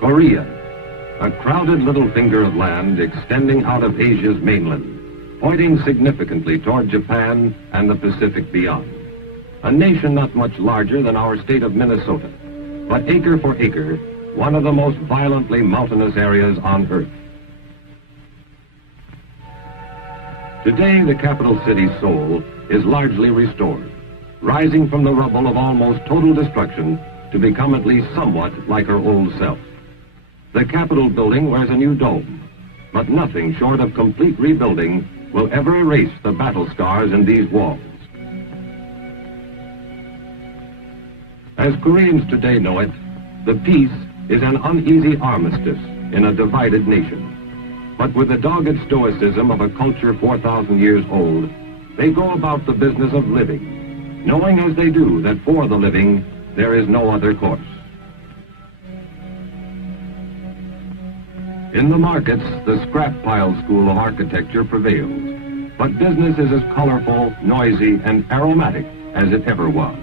Korea, a crowded little finger of land extending out of Asia's mainland, pointing significantly toward Japan and the Pacific beyond. A nation not much larger than our state of Minnesota, but acre for acre, one of the most violently mountainous areas on Earth. Today, the capital city, Seoul, is largely restored, rising from the rubble of almost total destruction to become at least somewhat like her old self. The Capitol building wears a new dome, but nothing short of complete rebuilding will ever erase the battle scars in these walls. As Koreans today know it, the peace is an uneasy armistice in a divided nation. But with the dogged stoicism of a culture 4,000 years old, they go about the business of living, knowing as they do that for the living, there is no other course. In the markets, the scrap pile school of architecture prevails, but business is as colorful, noisy, and aromatic as it ever was.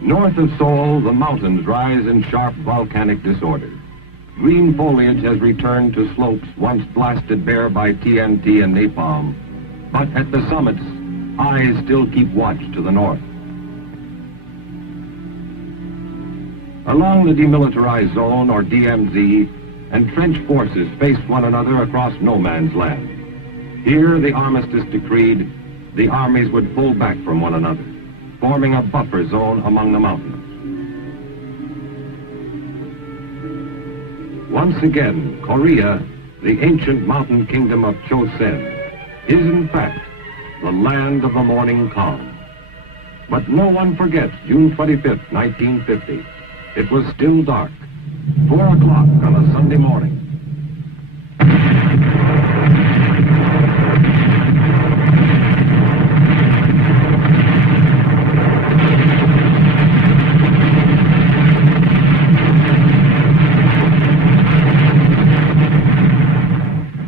North of Seoul, the mountains rise in sharp volcanic disorder. Green foliage has returned to slopes once blasted bare by TNT and napalm, but at the summits, eyes still keep watch to the north. Along the demilitarized zone, or DMZ, entrenched forces faced one another across no man's land. Here, the armistice decreed, the armies would pull back from one another, forming a buffer zone among the mountains. Once again, Korea, the ancient mountain kingdom of Chosen, is in fact the land of the morning calm. But no one forgets June 25th, 1950. It was still dark, 4 o'clock on a Sunday morning.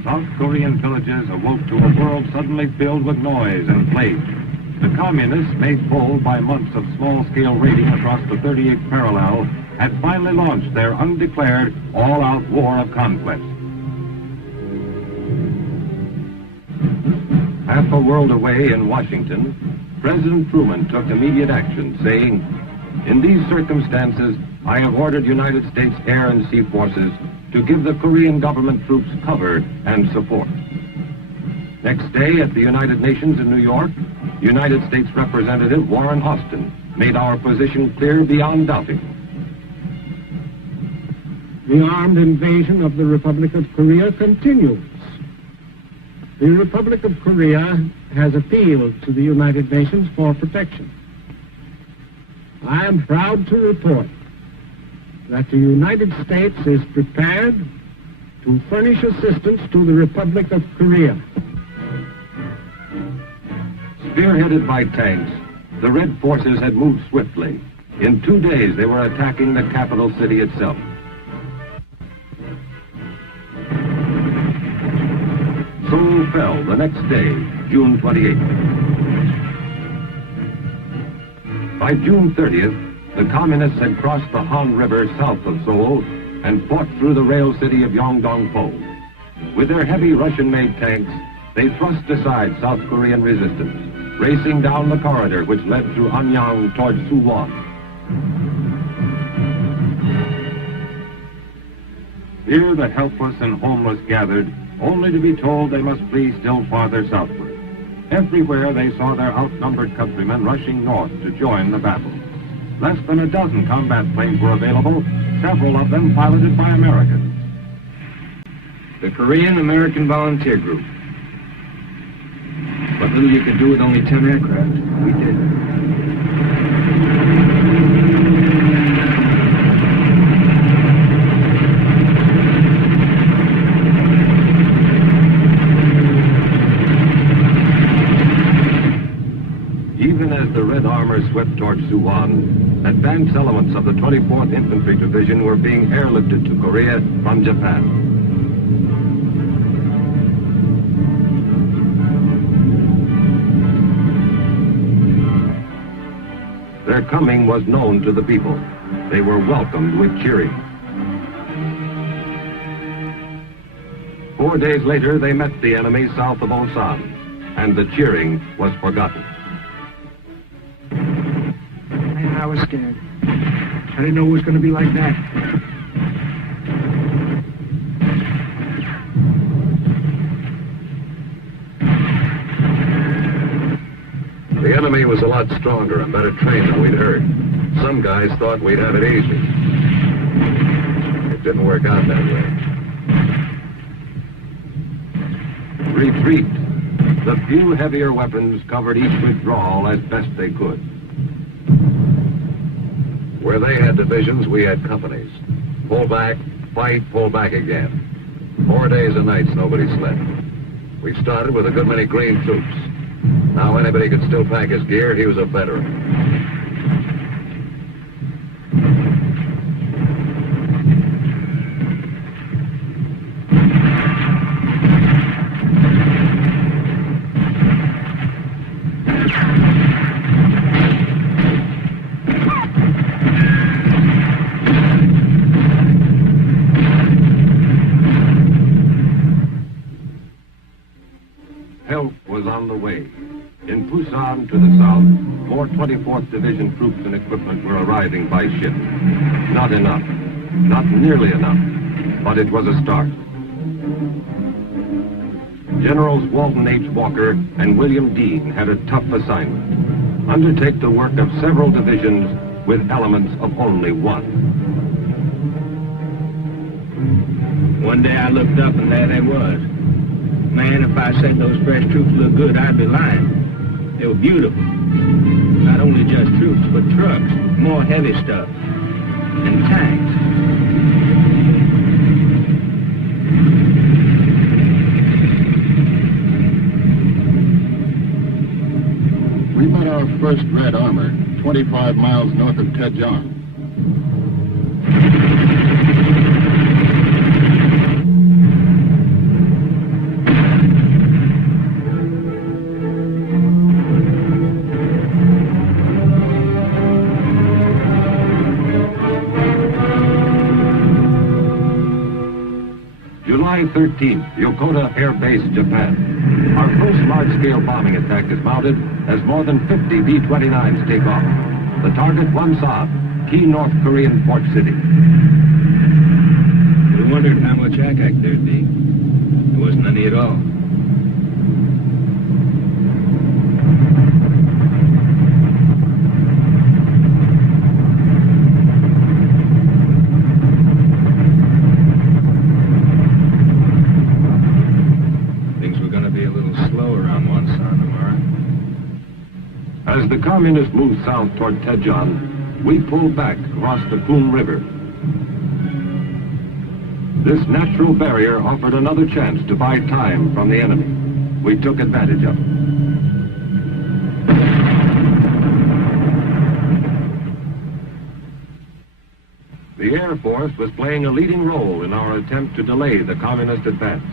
South Korean villages awoke to a world suddenly filled with noise and flame. The communists, made bold by months of small-scale raiding across the 38th parallel, had finally launched their undeclared, all-out war of conquest. Half a world away in Washington, President Truman took immediate action, saying, "In these circumstances, I have ordered United States Air and Sea Forces to give the Korean government troops cover and support." Next day, at the United Nations in New York, United States Representative Warren Austin made our position clear beyond doubting. The armed invasion of the Republic of Korea continues. The Republic of Korea has appealed to the United Nations for protection. I am proud to report that the United States is prepared to furnish assistance to the Republic of Korea. Spearheaded by tanks, the Red Forces had moved swiftly. In 2 days, they were attacking the capital city itself. Seoul fell the next day, June 28th. By June 30th, the communists had crossed the Han River south of Seoul and fought through the rail city of Yongdong-po. With their heavy Russian-made tanks, they thrust aside South Korean resistance, racing down the corridor which led through Anyang toward Suwon. Here the helpless and homeless gathered, only to be told they must flee still farther southward. Everywhere they saw their outnumbered countrymen rushing north to join the battle. Less than a dozen combat planes were available, several of them piloted by Americans. The Korean-American Volunteer Group. What little you could do with only 10 aircraft, we did. Even as the Red Armor swept toward Suwon, advanced elements of the 24th Infantry Division were being airlifted to Korea from Japan. Their coming was known to the people. They were welcomed with cheering. 4 days later, they met the enemy south of Osan, and the cheering was forgotten. Man, I was scared. I didn't know it was going to be like that. The enemy was a lot stronger and better trained than we'd heard. Some guys thought we'd have it easy. It didn't work out that way. Retreat. The few heavier weapons covered each withdrawal as best they could. Where they had divisions, we had companies. Pull back, fight, pull back again. 4 days and nights, nobody slept. We started with a good many green troops. Now anybody could still pack his gear, he was a veteran. Help was on the way. In Busan to the south, more 24th Division troops and equipment were arriving by ship. Not enough. Not nearly enough. But it was a start. Generals Walton H. Walker and William Dean had a tough assignment. Undertake the work of several divisions with elements of only one. One day I looked up and there they was. Man, if I said those fresh troops looked good, I'd be lying. They were beautiful. Not only just troops, but trucks, more heavy stuff, and tanks. We met our first Red Armor 25 miles north of Daejeon. July 13th, Yokota Air Base, Japan. Our first large-scale bombing attack is mounted as more than 50 B-29s take off. The target, Wonsan, key North Korean port city. We wondered how much ack-ack there'd be. There wasn't any at all. As the communists moved south toward Daejeon, we pulled back across the Poon River. This natural barrier offered another chance to buy time from the enemy. We took advantage of it. The Air Force was playing a leading role in our attempt to delay the communist advance.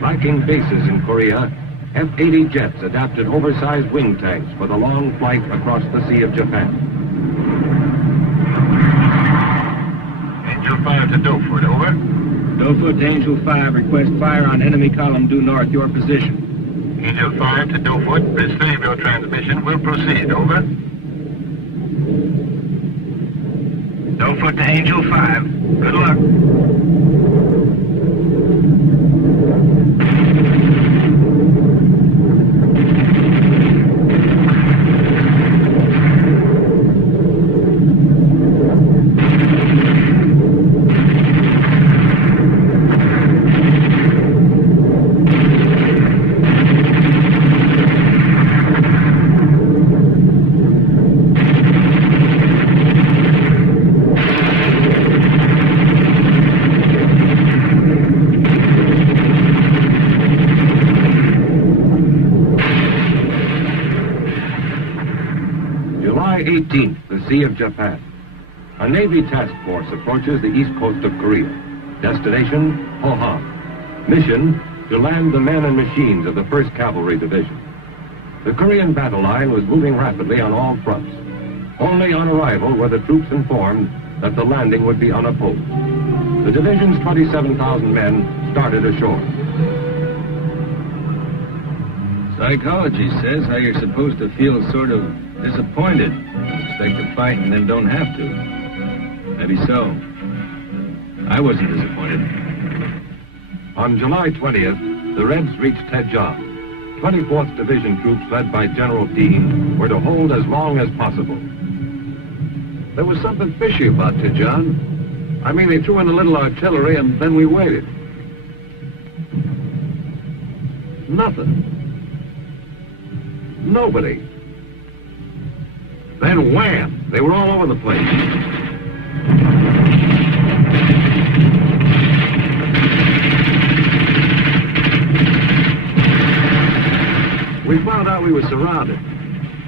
Lacking bases in Korea, F-80 jets adapted oversized wing tanks for the long flight across the Sea of Japan. Angel 5 to Doford, over. Doford to Angel 5, request fire on enemy column due north, your position. Angel 5 to Doford, receive your transmission, will proceed, over. Doford to Angel 5. Good luck. July 18th, the Sea of Japan. A Navy task force approaches the east coast of Korea. Destination, Pohang. Mission, to land the men and machines of the 1st Cavalry Division. The Korean battle line was moving rapidly on all fronts. Only on arrival were the troops informed that the landing would be unopposed. The division's 27,000 men started ashore. Psychology says how you're supposed to feel sort of disappointed. Expect to fight and then don't have to. Maybe so. I wasn't disappointed. On July 20th, the Reds reached Tejon. 24th Division troops led by General Dean were to hold as long as possible. There was something fishy about Tejon. I mean, they threw in a little artillery and then we waited. Nothing. Nobody. Then wham! They were all over the place. We found out we were surrounded.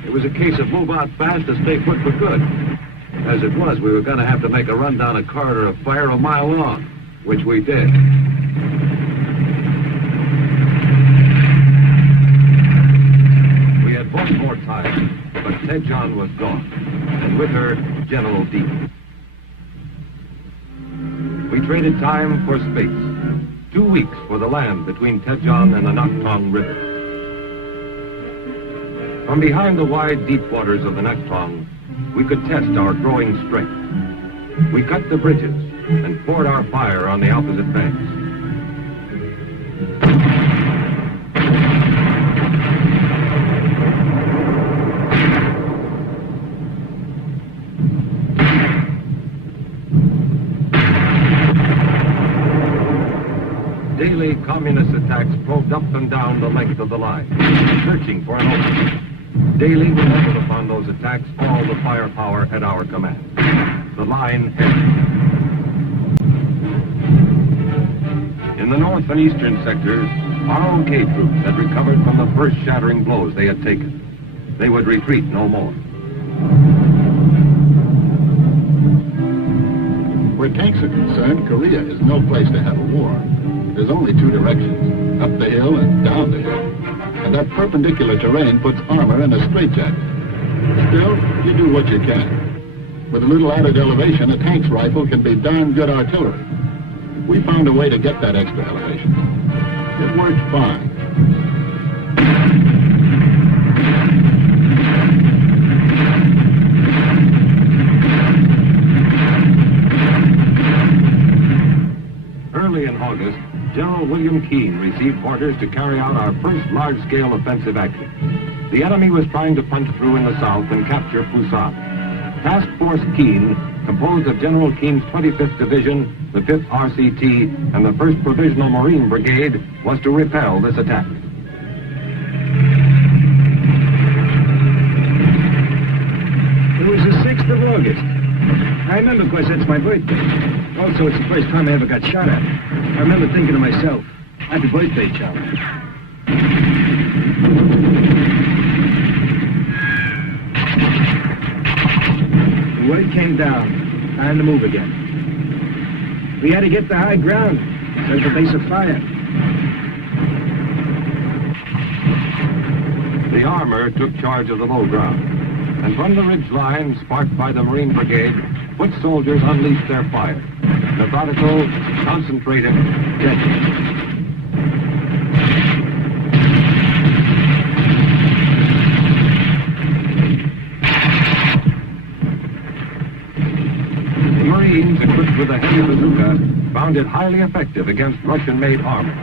It was a case of move out fast or stay put for good. As it was, we were going to have to make a run down a corridor of fire a mile long, which we did. We had bought more time, but Tejon was gone, and with her, General Dean. We traded time for space. 2 weeks for the land between Tejon and the Naktong River. From behind the wide, deep waters of the Naktong, we could test our growing strength. We cut the bridges and poured our fire on the opposite banks. Daily communist attacks probed up and down the length of the line, searching for an opening. Daily we leveled upon those attacks all the firepower at our command. The line held. In the north and eastern sectors, our OK troops had recovered from the first shattering blows they had taken. They would retreat no more. Where tanks are concerned, Korea is no place to have a war. There's only two directions, up the hill and down the hill. And that perpendicular terrain puts armor in a straitjacket. Still, you do what you can. With a little added elevation, a tank's rifle can be darn good artillery. We found a way to get that extra elevation. It worked fine. Early in August, General William Keane received orders to carry out our first large-scale offensive action. The enemy was trying to punch through in the south and capture Pusan. Task Force Keane, composed of General Keane's 25th Division, the 5th RCT, and the 1st Provisional Marine Brigade, was to repel this attack. It was the 6th of August. I remember because it's my birthday. Also, it's the first time I ever got shot at. I remember thinking to myself, happy birthday, Charlie. The word came down. Time to move again. We had to get to high ground. There's the base of fire. The armor took charge of the low ground. And from the ridge line, sparked by the Marine Brigade, foot soldiers unleashed their fire. Methodical, concentrated, deadly. The Marines, equipped with a heavy bazooka, found it highly effective against Russian-made armor.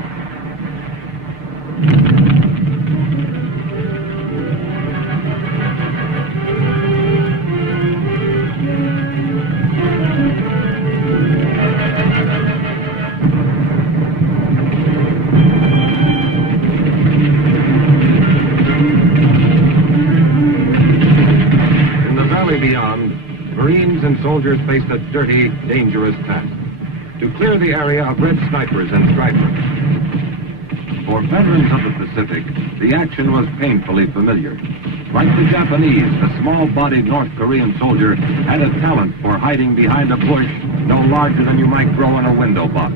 Beyond, Marines and soldiers faced a dirty, dangerous task: to clear the area of Red snipers and stripers. For veterans of the Pacific, the action was painfully familiar. Like the Japanese, the small-bodied North Korean soldier had a talent for hiding behind a bush no larger than you might throw in a window box.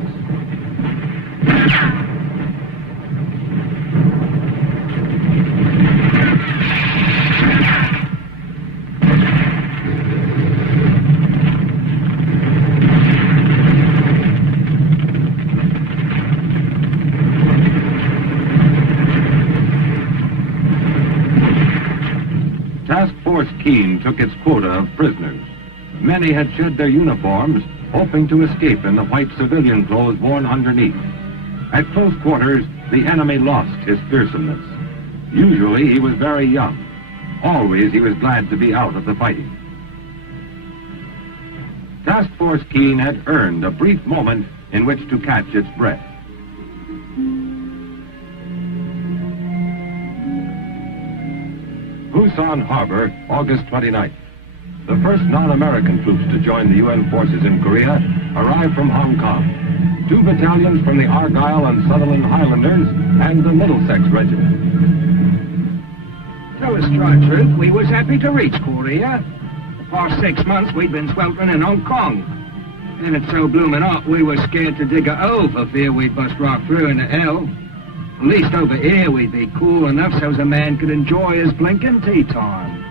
The Keene took its quota of prisoners. Many had shed their uniforms, hoping to escape in the white civilian clothes worn underneath. At close quarters, the enemy lost his fearsomeness. Usually he was very young. Always he was glad to be out of the fighting. Task Force Keene had earned a brief moment in which to catch its breath. Pusan Harbor, August 29th. The first non-American troops to join the UN forces in Korea arrived from Hong Kong. 2 battalions from the Argyle and Sutherland Highlanders and the Middlesex Regiment. Tell us, Strike Troop, we was happy to reach Korea. The past 6 months we'd been sweltering in Hong Kong. And it's so bloomin' hot we were scared to dig a hole for fear we'd bust right through into hell. At least over here we'd be cool enough so's a man could enjoy his blinking tea time.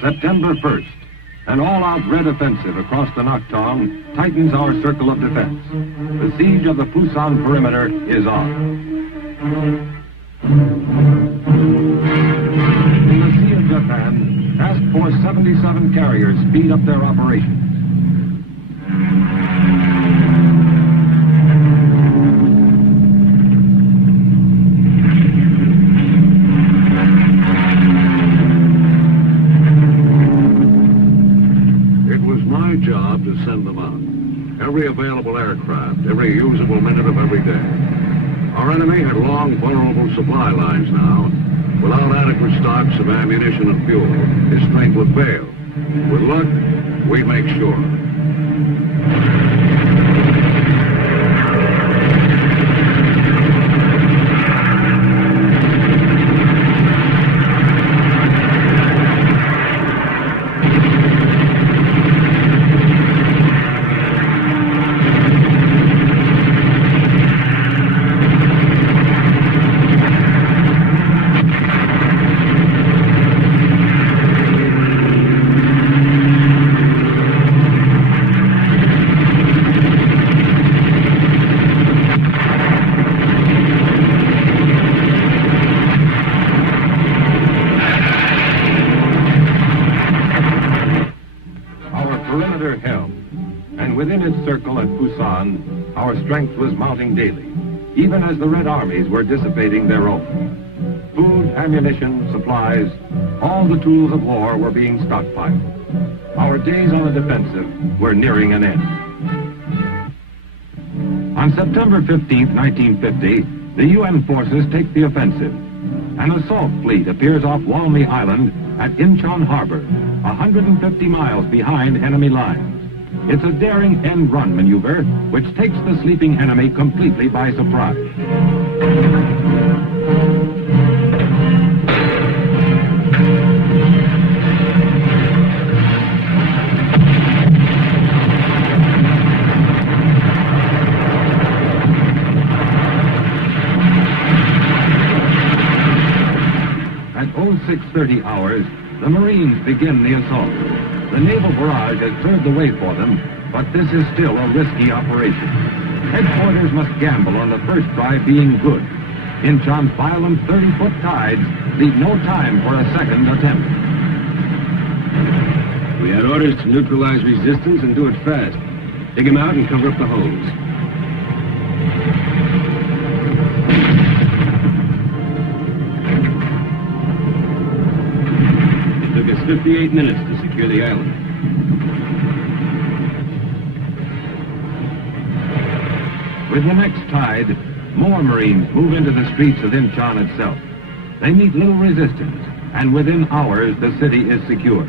September 1st, an all-out red offensive across the Nakhtong tightens our circle of defense. The siege of the Pusan perimeter is on. In the Sea of Japan, Task Force 77 carriers speed up their operations. My job to send them out. Every available aircraft, every usable minute of every day. Our enemy had long, vulnerable supply lines now. Without adequate stocks of ammunition and fuel, his strength would fail. With luck, we'd make sure. Within its circle at Pusan, our strength was mounting daily, even as the Red Armies were dissipating their own. Food, ammunition, supplies, all the tools of war were being stockpiled. Our days on the defensive were nearing an end. On September 15, 1950, the UN forces take the offensive. An assault fleet appears off Walney Island at Incheon Harbor, 150 miles behind enemy lines. It's a daring end-run maneuver which takes the sleeping enemy completely by surprise. At 0630 hours, the Marines begin the assault. The naval barrage has cleared the way for them, but this is still a risky operation. Headquarters must gamble on the first try being good. Incheon's violent 30-foot tides leave no time for a second attempt. We had orders to neutralize resistance and do it fast. Dig him out and cover up the holes. It took us 58 minutes to secure the island. With the next tide, more Marines move into the streets of Incheon itself. They meet little resistance, and within hours the city is secure.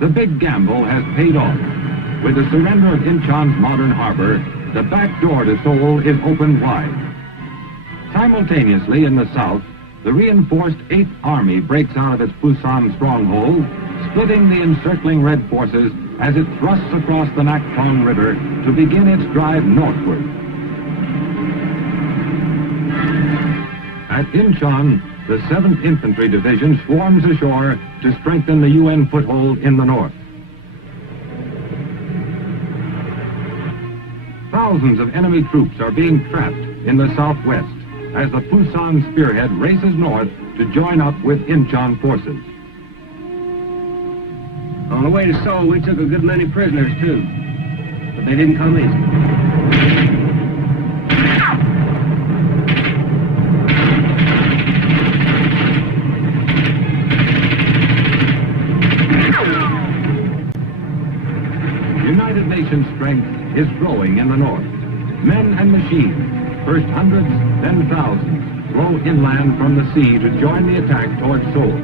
The big gamble has paid off. With the surrender of Incheon's modern harbor, the back door to Seoul is opened wide. Simultaneously in the south, the reinforced 8th Army breaks out of its Pusan stronghold, splitting the encircling Red forces as it thrusts across the Nakhtong River to begin its drive northward. At Incheon, the 7th Infantry Division swarms ashore to strengthen the UN foothold in the north. Thousands of enemy troops are being trapped in the southwest. as the Pusan spearhead races north to join up with Inchon forces. On the way to Seoul, we took a good many prisoners, too. But they didn't come easy. United Nations strength is growing in the north. Men and machines, first hundreds, then thousands, flow inland from the sea to join the attack towards Seoul.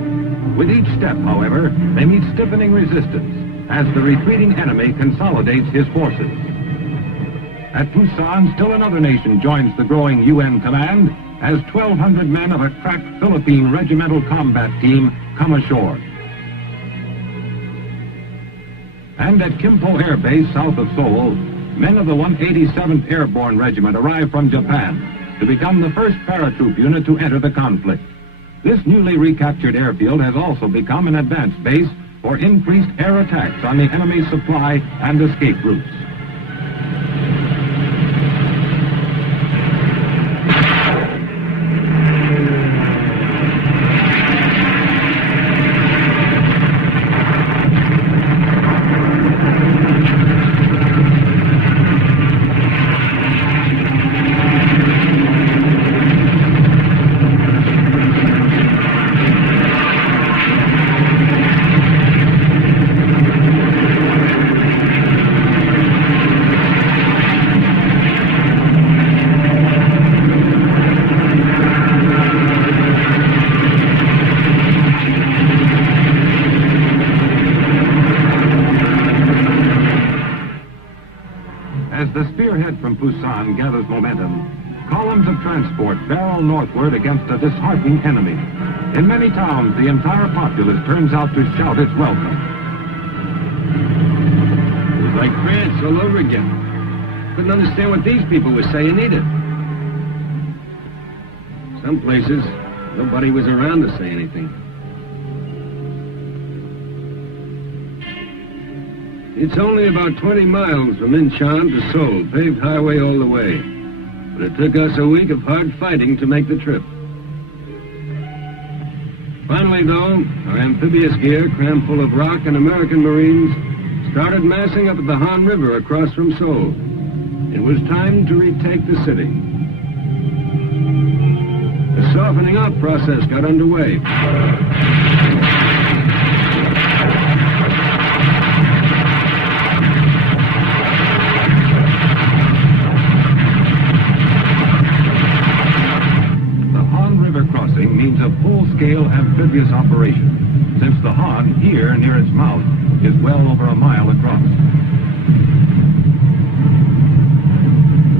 With each step, however, they meet stiffening resistance as the retreating enemy consolidates his forces. At Pusan, still another nation joins the growing UN command as 1,200 men of a crack Philippine regimental combat team come ashore. And at Kimpo Air Base, south of Seoul, men of the 187th Airborne Regiment arrive from Japan to become the first paratroop unit to enter the conflict. This newly recaptured airfield has also become an advanced base for increased air attacks on the enemy's supply and escape routes. As the spearhead from Pusan gathers momentum, columns of transport barrel northward against a disheartening enemy. In many towns, the entire populace turns out to shout its welcome. It was like France all over again. Couldn't understand what these people were saying either. Some places, nobody was around to say anything. It's only about 20 miles from Incheon to Seoul, paved highway all the way. But it took us a week of hard fighting to make the trip. Finally, though, our amphibious gear, crammed full of rock and American Marines, started massing up at the Han River across from Seoul. It was time to retake the city. The softening up process got underway. Means a full-scale amphibious operation, since the Han, here near its mouth, is well over a mile across.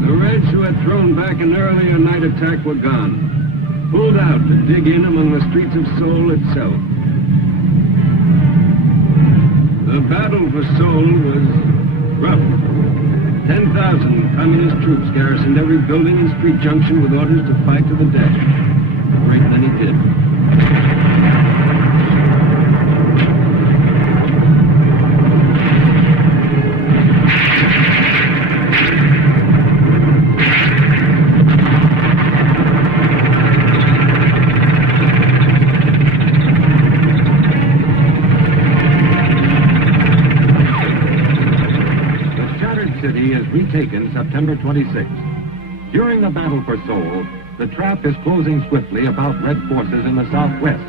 The Reds who had thrown back an earlier night attack were gone, pulled out to dig in among the streets of Seoul itself. The battle for Seoul was rough. 10,000 communist troops garrisoned every building and street junction with orders to fight to the death. A great many did. The shattered city is retaken September 26th. During the battle for Seoul, the trap is closing swiftly about Red forces in the southwest.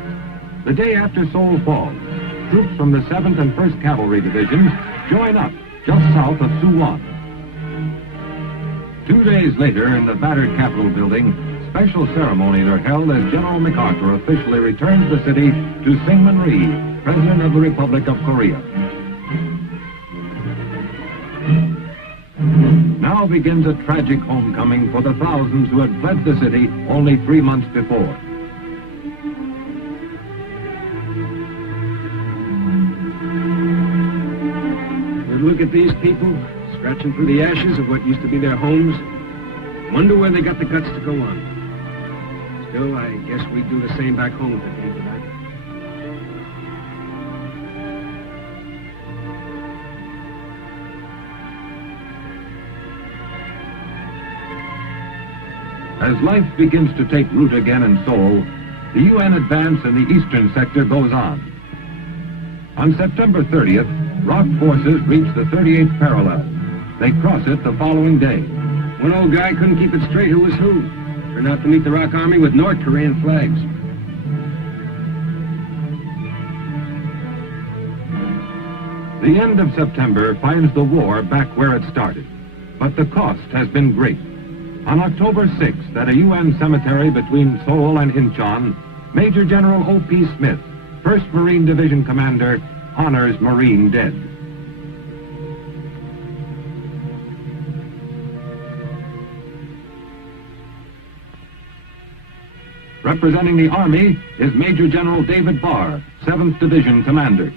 The day after Seoul falls, troops from the 7th and 1st Cavalry Divisions join up just south of Suwon. 2 days later, in the battered Capitol building, special ceremonies are held as General MacArthur officially returns the city to Syngman Rhee, President of the Republic of Korea. Now begins a tragic homecoming for the thousands who had fled the city only 3 months before. We'd look at these people, scratching through the ashes of what used to be their homes, wonder where they got the guts to go on. Still, I guess we'd do the same back home if it came to that. As life begins to take root again in Seoul, the UN advance in the eastern sector goes on. On September 30th, ROK forces reach the 38th parallel. They cross it the following day. One old guy couldn't keep it straight who was who. Turned out to meet the ROK Army with North Korean flags. The end of September finds the war back where it started, but the cost has been great. On October 6th, at a UN cemetery between Seoul and Incheon, Major General O.P. Smith, 1st Marine Division Commander, honors Marine dead. Representing the Army is Major General David Barr, 7th Division Commander.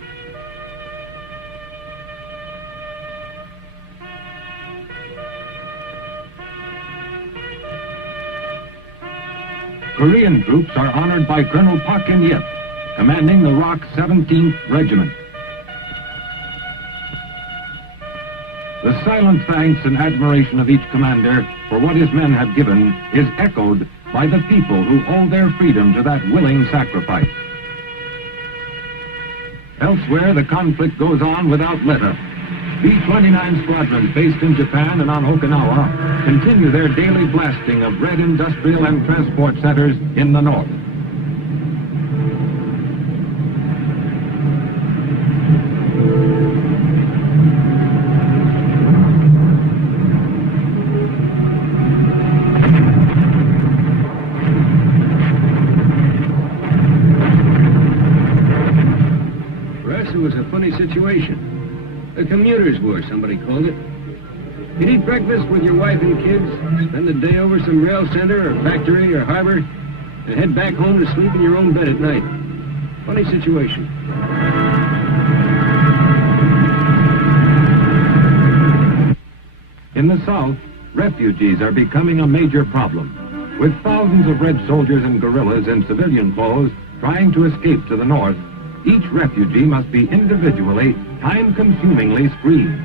Korean troops are honored by Colonel Park In-yep, commanding the ROK 17th Regiment. The silent thanks and admiration of each commander for what his men have given is echoed by the people who owe their freedom to that willing sacrifice. Elsewhere, the conflict goes on without letup. B-29 squadrons based in Japan and on Okinawa continue their daily blasting of red industrial and transport centers in the north. For us, it was a funny situation. A commuter's war, somebody called it. You'd eat breakfast with your wife and kids, spend the day over some rail center or factory or harbor, and head back home to sleep in your own bed at night. Funny situation. In the south, refugees are becoming a major problem. With thousands of red soldiers and guerrillas in civilian clothes trying to escape to the north, each refugee must be individually, time-consumingly screened.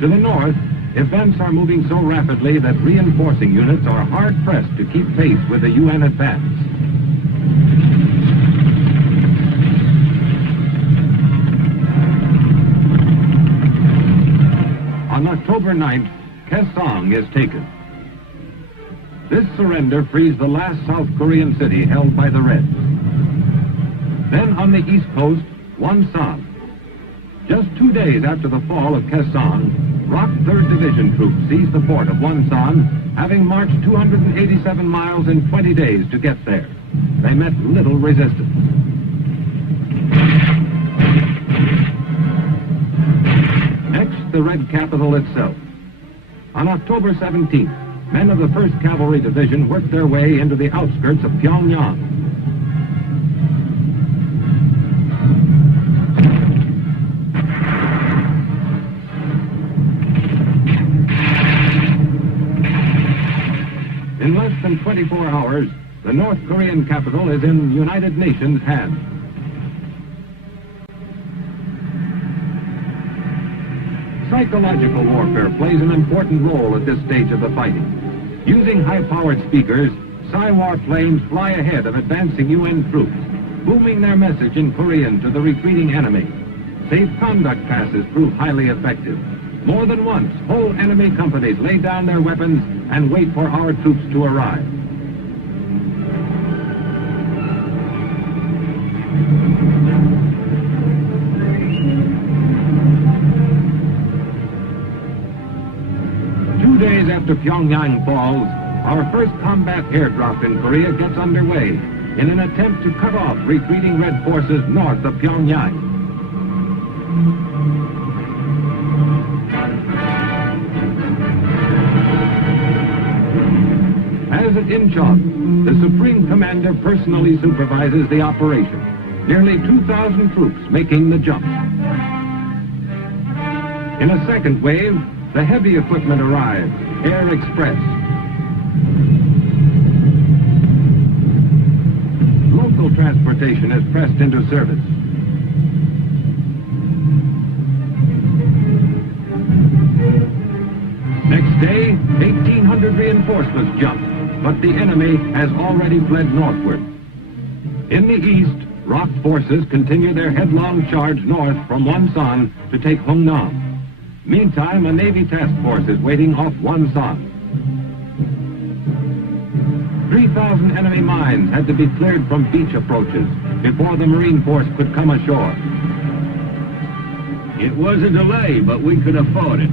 To the north, events are moving so rapidly that reinforcing units are hard-pressed to keep pace with the UN advance. On October 9th, Kaesong is taken. This surrender frees the last South Korean city held by the Reds. Then on the east coast, Wonsan. Just 2 days after the fall of Kaesong, ROK 3rd Division troops seized the port of Wonsan, having marched 287 miles in 20 days to get there. They met little resistance. Next, the Red capital itself. On October 17th, men of the 1st Cavalry Division worked their way into the outskirts of Pyongyang. In less than 24 hours, the North Korean capital is in United Nations hands. Psychological warfare plays an important role at this stage of the fighting. Using high-powered speakers, Psy-War planes fly ahead of advancing UN troops, booming their message in Korean to the retreating enemy. Safe conduct passes prove highly effective. More than once, whole enemy companies lay down their weapons and wait for our troops to arrive. Two days after Pyongyang falls, our first combat airdrop in Korea gets underway in an attempt to cut off retreating Red forces north of Pyongyang. As at Incheon, the Supreme Commander personally supervises the operation. Nearly 2,000 troops making the jump. In a second wave, the heavy equipment arrives, Air Express. Local transportation is pressed into service. Next day, 1,800 reinforcements jump. but the enemy has already fled northward. In the east, ROC forces continue their headlong charge north from Wonsan to take Hungnam. Meantime, a Navy task force is waiting off Wonsan. 3,000 enemy mines had to be cleared from beach approaches before the Marine force could come ashore. It was a delay, but we could afford it.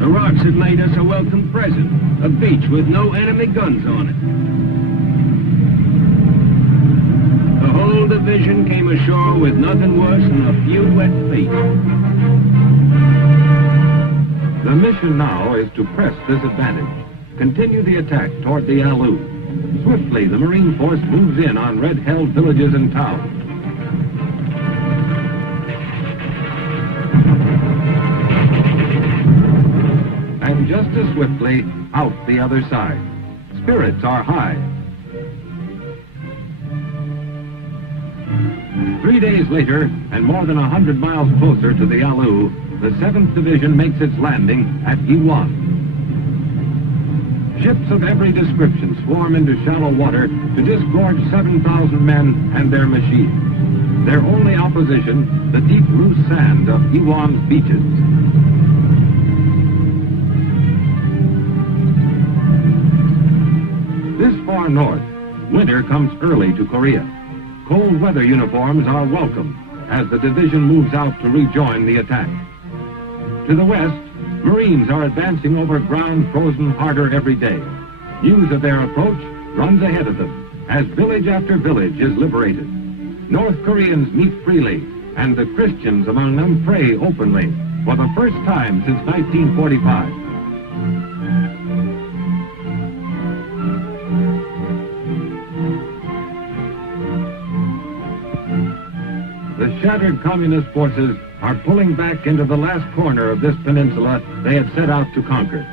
The rocks had made us a welcome present, a beach with no enemy guns on it. The whole division came ashore with nothing worse than a few wet feet. The mission now is to press this advantage, continue the attack toward the Yalu. Swiftly, the Marine force moves in on red-held villages and towns. And just as swiftly, out the other side. Spirits are high. 3 days later, and more than 100 miles closer to the Yalu, the 7th Division makes its landing at Yiwan. Ships of every description swarm into shallow water to disgorge 7,000 men and their machines. Their only opposition, the deep loose sand of Yiwan's beaches. This far north, winter comes early to Korea. Cold weather uniforms are welcome as the division moves out to rejoin the attack. To the west, Marines are advancing over ground frozen harder every day. News of their approach runs ahead of them as village after village is liberated. North Koreans meet freely, and the Christians among them pray openly for the first time since 1945. The shattered communist forces are pulling back into the last corner of this peninsula they had set out to conquer.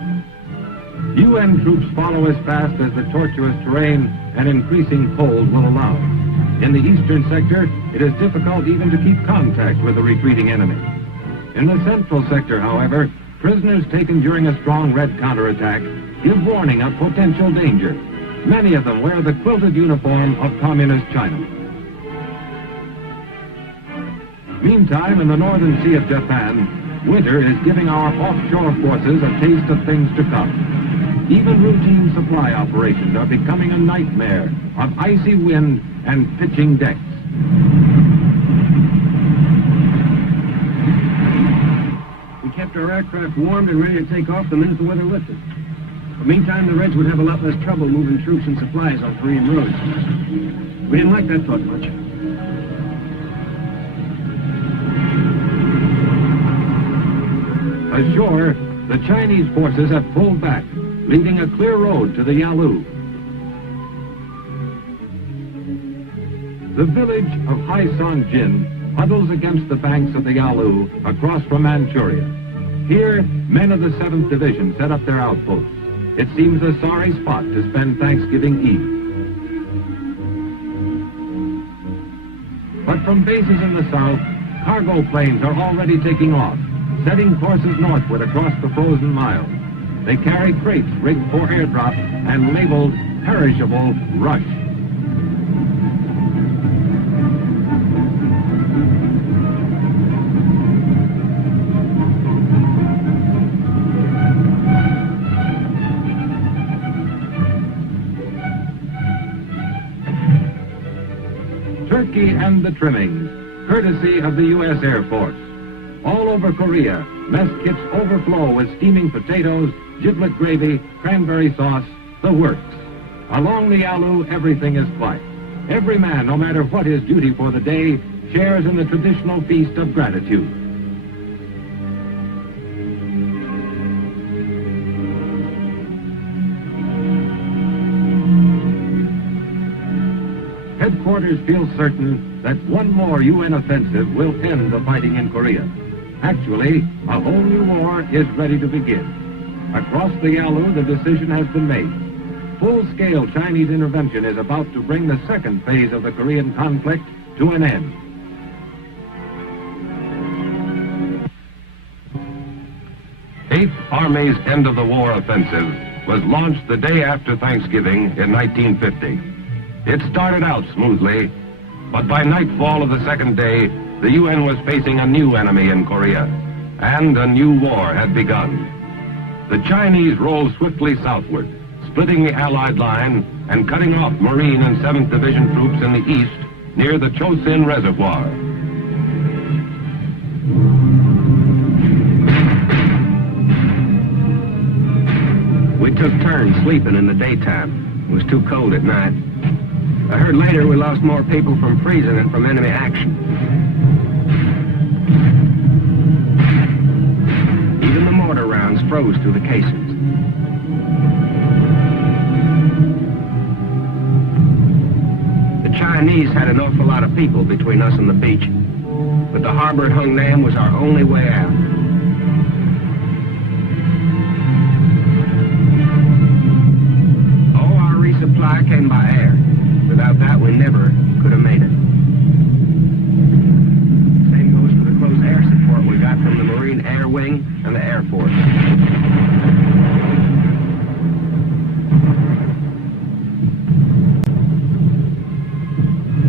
UN troops follow as fast as the tortuous terrain and increasing cold will allow. In the eastern sector, it is difficult even to keep contact with the retreating enemy. In the central sector, however, prisoners taken during a strong Red counterattack give warning of potential danger. Many of them wear the quilted uniform of Communist China. Meantime, in the northern sea of Japan, winter is giving our offshore forces a taste of things to come. Even routine supply operations are becoming a nightmare of icy wind and pitching decks. We kept our aircraft warmed and ready to take off the minute the weather lifted. But meantime, the Reds would have a lot less trouble moving troops and supplies on Korean roads. We didn't like that thought much. Ashore, the Chinese forces have pulled back, leaving a clear road to the Yalu. The village of Haisanjin huddles against the banks of the Yalu across from Manchuria. Here, men of the 7th Division set up their outposts. It seems a sorry spot to spend Thanksgiving Eve. But from bases in the south, cargo planes are already taking off, setting courses northward across the frozen miles. They carry crates rigged for airdrop and labeled Perishable Rush. Turkey and the trimmings, courtesy of the U.S. Air Force. All over Korea, mess kits overflow with steaming potatoes, giblet gravy, cranberry sauce, the works. Along the Yalu, everything is quiet. Every man, no matter what his duty for the day, shares in the traditional feast of gratitude. Headquarters feels certain that one more UN offensive will end the fighting in Korea. Actually, a whole new war is ready to begin. Across the Yalu, the decision has been made. Full-scale Chinese intervention is about to bring the second phase of the Korean conflict to an end. Eighth Army's end-of-the-war offensive was launched the day after Thanksgiving in 1950. It started out smoothly, but by nightfall of the second day, the UN was facing a new enemy in Korea, and a new war had begun. The Chinese rolled swiftly southward, splitting the Allied line and cutting off Marine and 7th Division troops in the east near the Chosin Reservoir. We took turns sleeping in the daytime. It was too cold at night. I heard later we lost more people from freezing than from enemy action. Even the mortar rounds froze through the casings. The Chinese had an awful lot of people between us and the beach, but the harbor at Hung Nam was our only way out. All our resupply came by air. Without that, we never could have made it. Same goes for the close air support we got from the Marine Air Wing and the Air Force.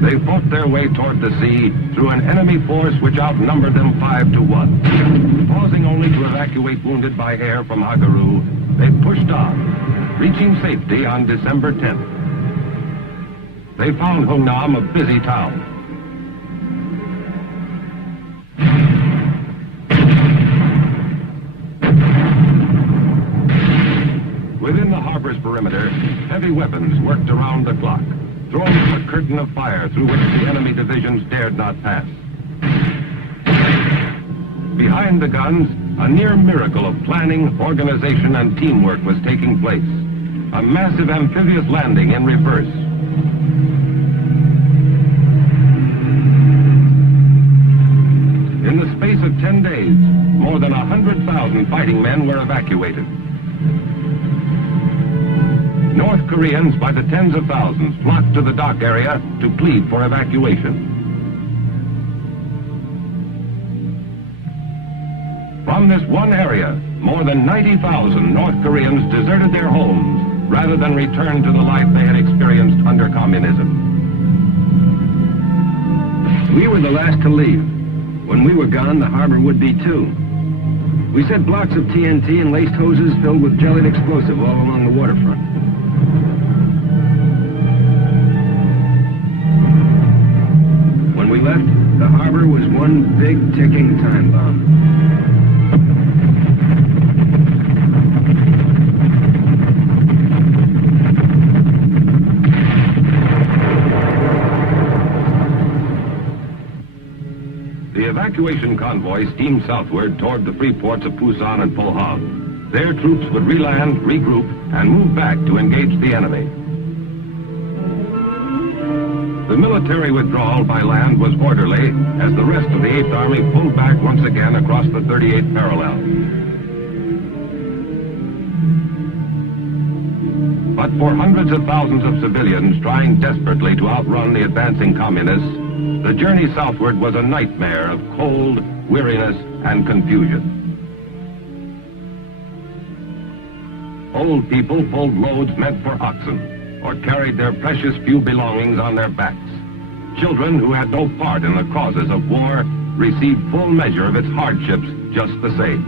They fought their way toward the sea through an enemy force which outnumbered them 5-1. Pausing only to evacuate wounded by air from Hagaru, they pushed on, reaching safety on December 10th. They found Hungnam a busy town. Within the harbor's perimeter, heavy weapons worked around the clock, throwing up a curtain of fire through which the enemy divisions dared not pass. Behind the guns, a near miracle of planning, organization, and teamwork was taking place. A massive amphibious landing in reverse. In the space of 10 days, more than 100,000 fighting men were evacuated. North Koreans by the tens of thousands flocked to the dock area to plead for evacuation. From this one area, more than 90,000 North Koreans deserted their homes rather than return to the life they had experienced under communism. We were the last to leave. When we were gone, the harbor would be too. We set blocks of TNT and laced hoses filled with jellied explosive all along the waterfront. When we left, the harbor was one big ticking time bomb. The evacuation convoy steamed southward toward the free ports of Pusan and Pohang. Their troops would reland, regroup, and move back to engage the enemy. The military withdrawal by land was orderly as the rest of the 8th Army pulled back once again across the 38th parallel. But for hundreds of thousands of civilians trying desperately to outrun the advancing communists, the journey southward was a nightmare of cold, weariness, and confusion. Old people pulled loads meant for oxen, or carried their precious few belongings on their backs. Children who had no part in the causes of war received full measure of its hardships just the same.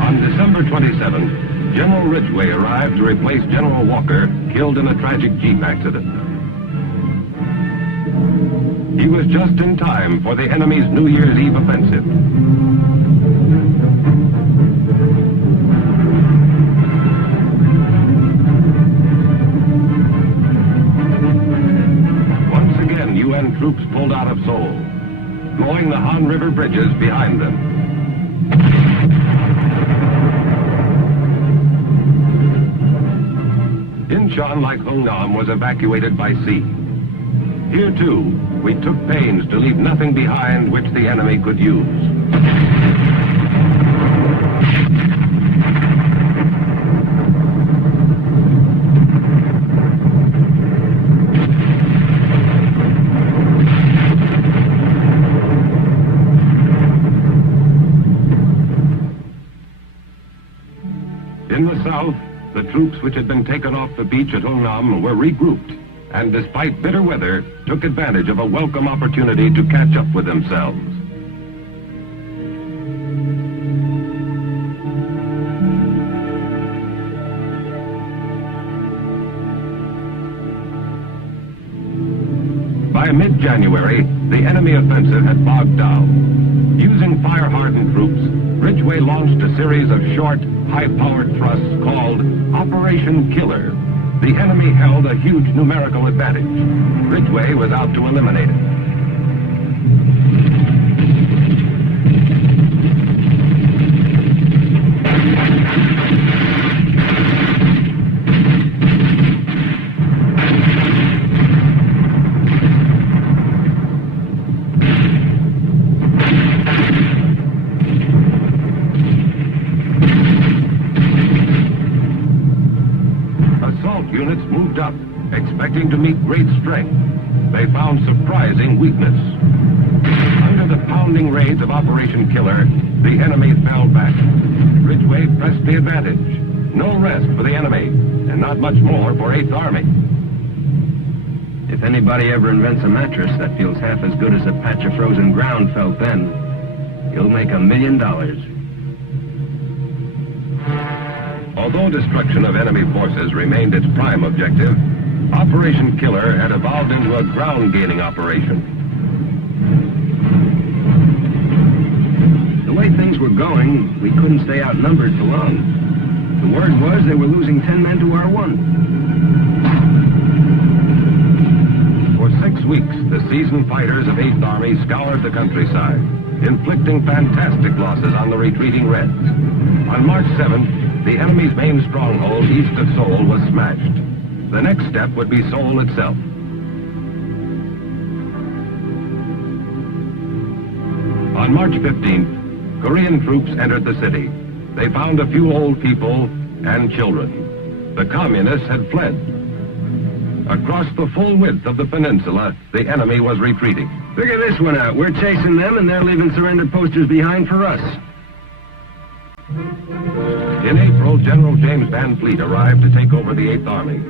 On December 27th, General Ridgway arrived to replace General Walker, killed in a tragic jeep accident. He was just in time for the enemy's New Year's Eve offensive. Once again, UN troops pulled out of Seoul, blowing the Han River bridges behind them. Incheon, like Hungnam, was evacuated by sea. Here, too, we took pains to leave nothing behind which the enemy could use. south, the troops which had been taken off the beach at Hungnam were regrouped, and despite bitter weather, took advantage of a welcome opportunity to catch up with themselves. By mid-January, the enemy offensive had bogged down. Using fire-hardened troops, Ridgway launched a series of short, high-powered thrusts called Operation Killer. The enemy held a huge numerical advantage. Ridgway was out to eliminate it. Units moved up, expecting to meet great strength. They found surprising weakness. Under the pounding raids of Operation Killer, the enemy fell back. Ridgway pressed the advantage. No rest for the enemy, and not much more for 8th Army. If anybody ever invents a mattress that feels half as good as a patch of frozen ground felt then, he'll make $1 million. Although destruction of enemy forces remained its prime objective, Operation Killer had evolved into a ground-gaining operation. The way things were going, we couldn't stay outnumbered for long. The word was they were losing 10 men to our 1. For 6 weeks, the seasoned fighters of 8th Army scoured the countryside, inflicting fantastic losses on the retreating Reds. On March 7th, the enemy's main stronghold east of Seoul was smashed. The next step would be Seoul itself. On March 15th, Korean troops entered the city. They found a few old people and children. The communists had fled. Across the full width of the peninsula, the enemy was retreating. Figure this one out. We're chasing them, and they're leaving surrender posters behind for us. In April, General James Van Fleet arrived to take over the 8th Army.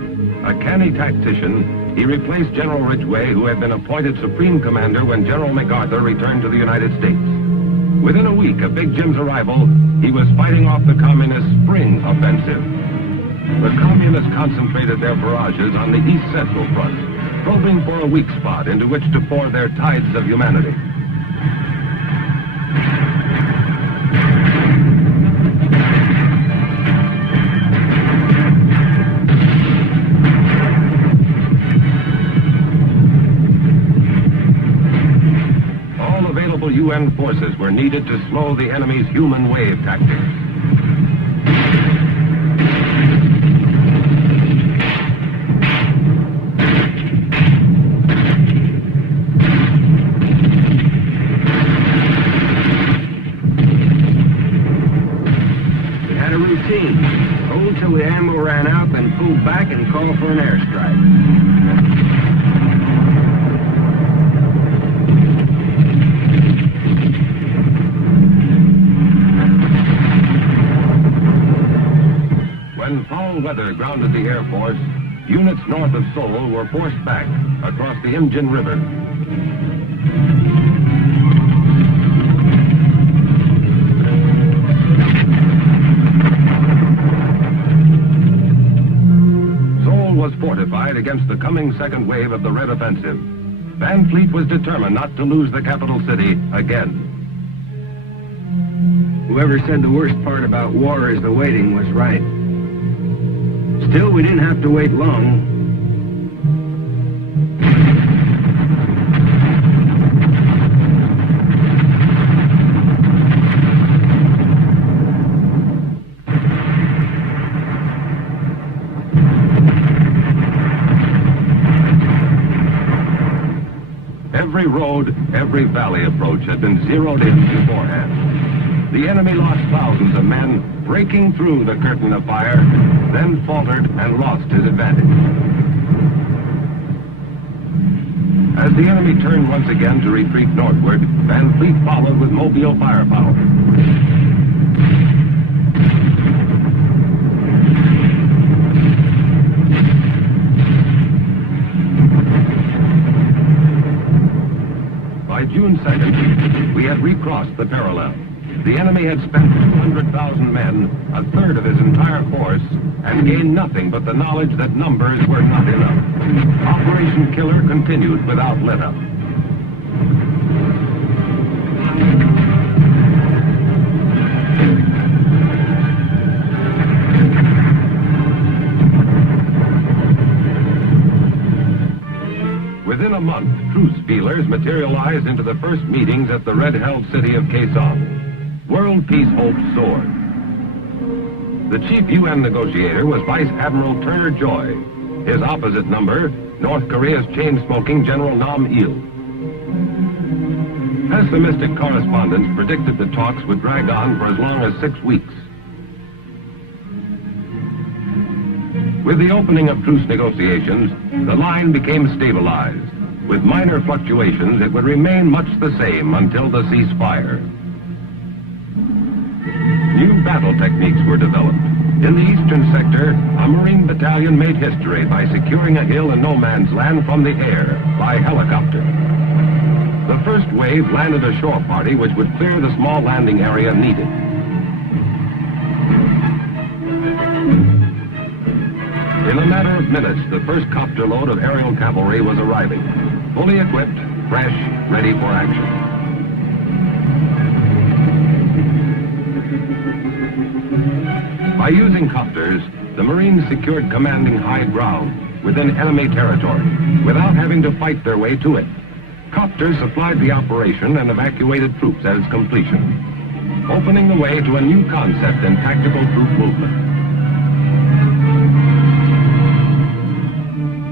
A canny tactician, he replaced General Ridgway, who had been appointed Supreme Commander when General MacArthur returned to the United States. Within a week of Big Jim's arrival, he was fighting off the Communist Spring Offensive. The Communists concentrated their barrages on the East Central Front, probing for a weak spot into which to pour their tides of humanity. UN forces were needed to slow the enemy's human wave tactics. We had a routine. Hold till the ammo ran out, then pull back and call for an airstrike. When foul weather grounded the Air Force, units north of Seoul were forced back across the Imjin River. Seoul was fortified against the coming second wave of the Red Offensive. Van Fleet was determined not to lose the capital city again. Whoever said the worst part about war is the waiting was right. Still, we didn't have to wait long. Every road, every valley approach had been zeroed in beforehand. The enemy lost thousands of men breaking through the curtain of fire, then faltered and lost his advantage. As the enemy turned once again to retreat northward, Van Fleet followed with mobile firepower. By June 2nd, we had recrossed the parallel. The enemy had spent 200,000 men, a third of his entire force, and gained nothing but the knowledge that numbers were not enough. Operation Killer continued without let-up. Within a month, truce feelers materialized into the first meetings at the red-held city of Kaesong. World peace hopes soared. The chief UN negotiator was Vice Admiral Turner Joy. His opposite number, North Korea's chain-smoking General Nam Il. Pessimistic correspondents predicted the talks would drag on for as long as 6 weeks. With the opening of truce negotiations, the line became stabilized. With minor fluctuations, it would remain much the same until the ceasefire. New battle techniques were developed. In the eastern sector, a Marine battalion made history by securing a hill in no man's land from the air by helicopter. The first wave landed a shore party which would clear the small landing area needed. In a matter of minutes, the first copter load of aerial cavalry was arriving, fully equipped, fresh, ready for action. By using copters, the Marines secured commanding high ground within enemy territory without having to fight their way to it. Copters supplied the operation and evacuated troops at its completion, opening the way to a new concept in tactical troop movement.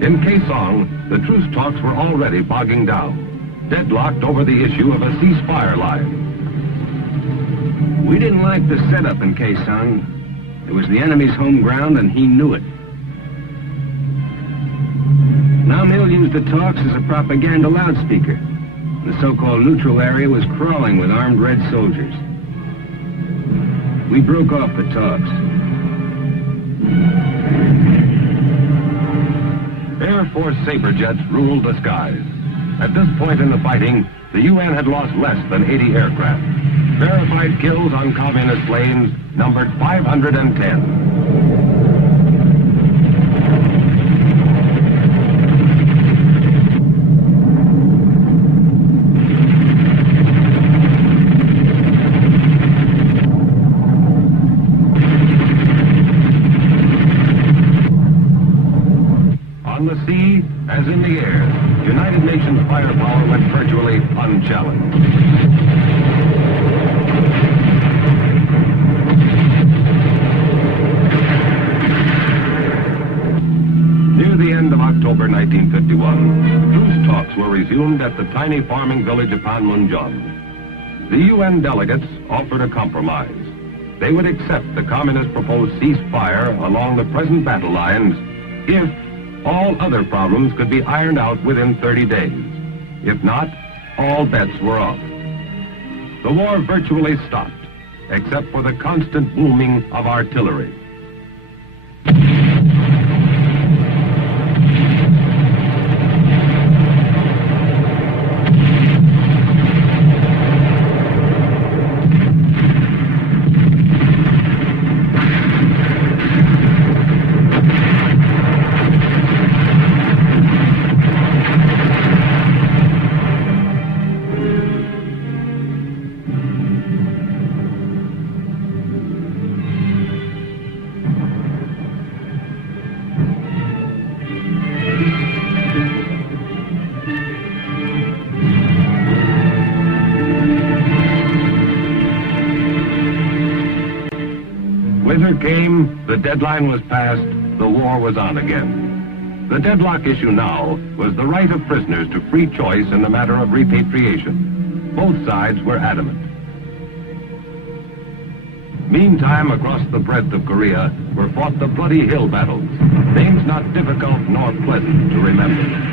In Kaesong, the truce talks were already bogging down, deadlocked over the issue of a ceasefire line. We didn't like the setup in Kaesong. It was the enemy's home ground, and he knew it. Nam Il used the talks as a propaganda loudspeaker. The so-called neutral area was crawling with armed red soldiers. We broke off the talks. Air Force Sabre jets ruled the skies. At this point in the fighting, the UN had lost less than 80 aircraft. Verified kills on communist planes numbered 510. On the sea, as in the air, United Nations firepower went virtually unchallenged. Near the end of October 1951, truce talks were resumed at the tiny farming village of Panmunjom. The UN delegates offered a compromise. They would accept the communist proposed ceasefire along the present battle lines if all other problems could be ironed out within 30 days. If not, all bets were off. The war virtually stopped, except for the constant booming of artillery. Winter came, the deadline was passed, the war was on again. The deadlock issue now was the right of prisoners to free choice in the matter of repatriation. Both sides were adamant. Meantime, across the breadth of Korea were fought the bloody hill battles, names not difficult nor pleasant to remember.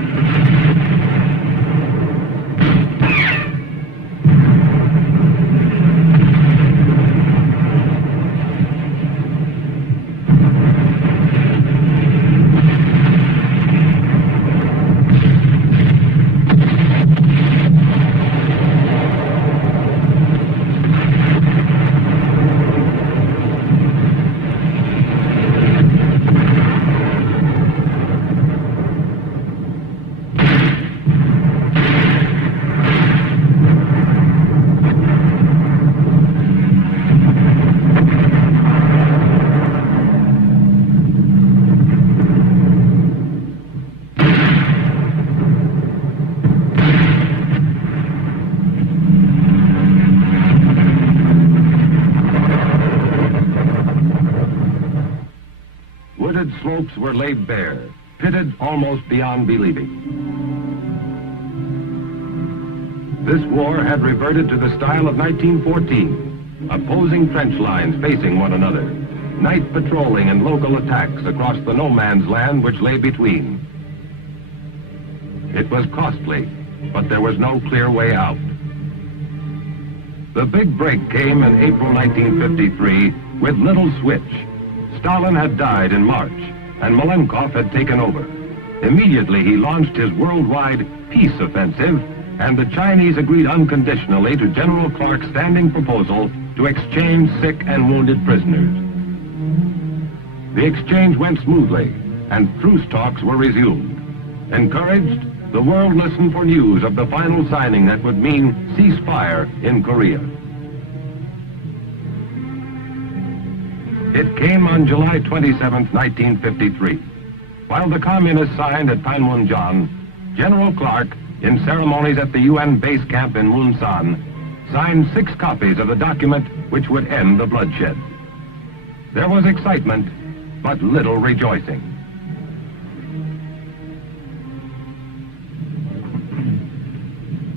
hopes were laid bare, pitted almost beyond believing. This war had reverted to the style of 1914, opposing trench lines facing one another, night patrolling and local attacks across the no-man's land which lay between. It was costly, but there was no clear way out. The big break came in April 1953 with little switch. Stalin had died in March, and Malenkov had taken over. Immediately he launched his worldwide peace offensive, and the Chinese agreed unconditionally to General Clark's standing proposal to exchange sick and wounded prisoners. The exchange went smoothly, and truce talks were resumed. Encouraged, the world listened for news of the final signing that would mean ceasefire in Korea. It came on July 27, 1953. While the communists signed at Panmunjom, General Clark, in ceremonies at the UN base camp in Munsan, signed 6 copies of the document which would end the bloodshed. There was excitement, but little rejoicing.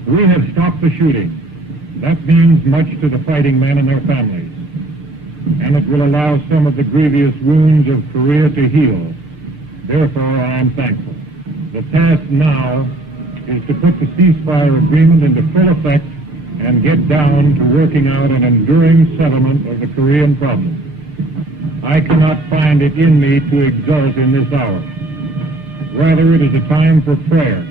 We have stopped the shooting. That means much to the fighting men and their families. And it will allow some of the grievous wounds of Korea to heal. Therefore, I am thankful. The task now is to put the ceasefire agreement into full effect and get down to working out an enduring settlement of the Korean problem. I cannot find it in me to exult in this hour. Rather, it is a time for prayer,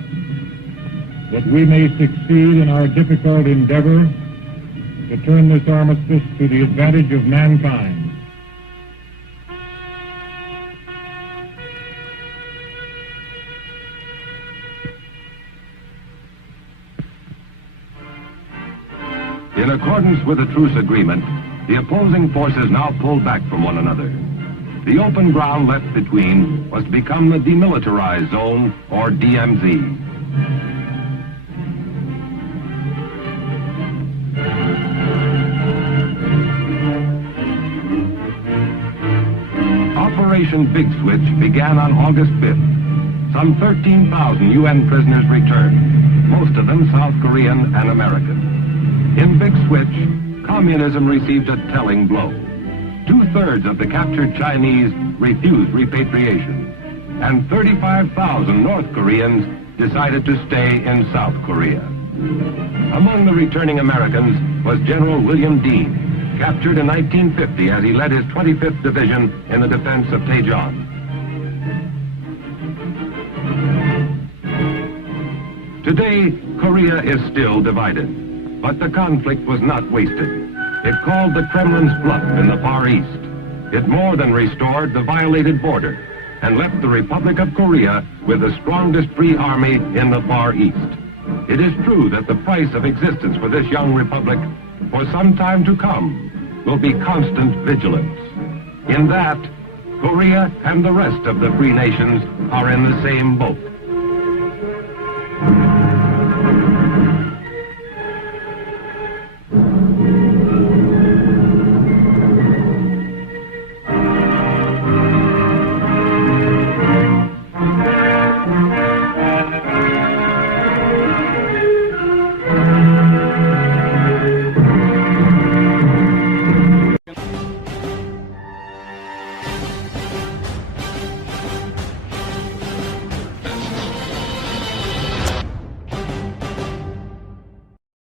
that we may succeed in our difficult endeavor to turn this armistice to the advantage of mankind. In accordance with the truce agreement, the opposing forces now pulled back from one another. The open ground left between was to become the demilitarized zone, or DMZ. Operation Big Switch began on August 5th. Some 13,000 UN prisoners returned, most of them South Korean and American. In Big Switch, communism received a telling blow. 2/3 of the captured Chinese refused repatriation, and 35,000 North Koreans decided to stay in South Korea. Among the returning Americans was General William Dean, captured in 1950 as he led his 25th Division in the defense of Daejeon. Today, Korea is still divided, but the conflict was not wasted. It called the Kremlin's bluff in the Far East. It more than restored the violated border and left the Republic of Korea with the strongest free army in the Far East. It is true that the price of existence for this young republic for some time to come will be constant vigilance. In that, Korea and the rest of the free nations are in the same boat.